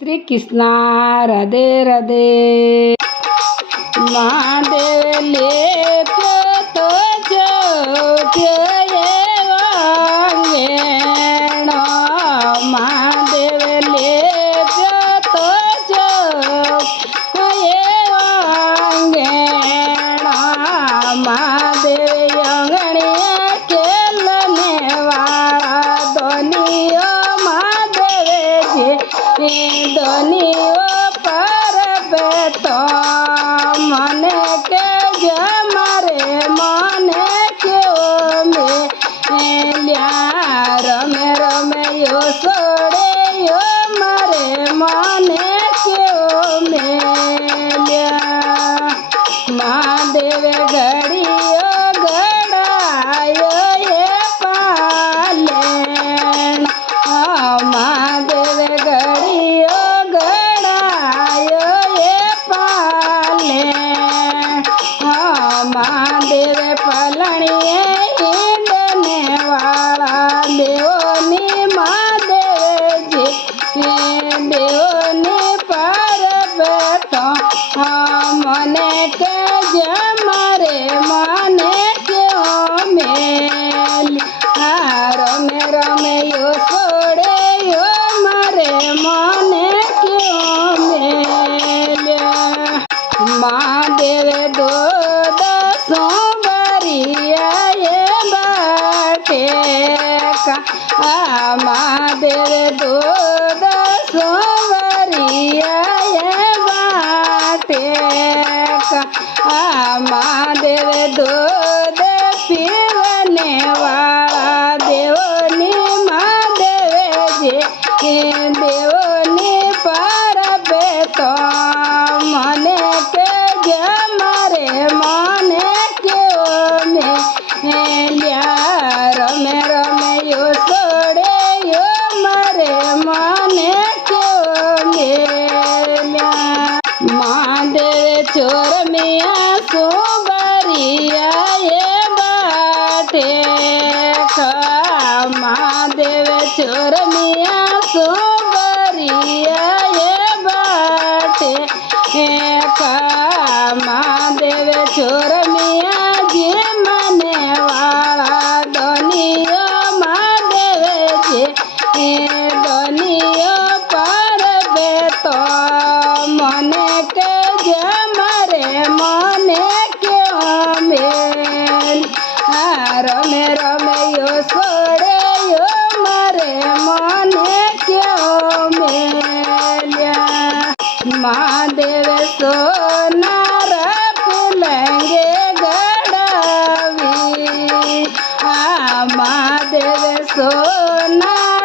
શ્રી કૃષ્ણ રાધે રાધે। મહાદેવ લેતો તો જોગ્ય વાંગેણો, મહાદેવ લેતો તો જોગ્ય વાંગેણો, મહાદેવ અંગણીએ કેલને વાળા દોનીઓ મહાદેવ છે દોનીઓ પર બેતો મને કે મારે મને કેવો મેલ્યા રમે રમે યો સોડે યો મારે મને કેવો મેલ્યા। મહાદેવે ઘડીઓ ઘડાયો એ પાલેણ, મહાદેવે ઘડીઓ ઘડાયો એ પાલેણ, મહાદેવે પલણીએ હિંડને વાળા દેવોની મહાદેવ જે દેવોની પર બેઠો મને કે મારે મને કેવો મેલ રમે રમે યો સોડે યો મારે મને કેવો મેલ્યા। મહાદેવે દોદ સોમવારિયા એ બાટે મહાદેવે દોદ સોમવારિયા એ બાટે મહાદેવે દૂધ પીવને વાળા દેવોની મહાદેવે જે દેવોની પર બેતો મને કે મારે મને કેવો મેલ્યા રમે રમે યો સોડે યો મારે મને કેવો મેલ્યા। મહાદેવે ચોર મિયા સોમવારિયા એ બાટે મહાદેવે ચોર મિયા સોમવારિયા એ બાટે મહાદેવે ચોર મિયા જે મને વાળા દોનીઓ મહાદેવે જે દોનીઓ પર બેતો મને કે મારે મને કેવો મેલ રમે રમે યો સોડે યો મારે મને કેવો મેલ્યા। મહાદેવે સોનાર પુલંગે ગડાવી મહાદેવે સોનાર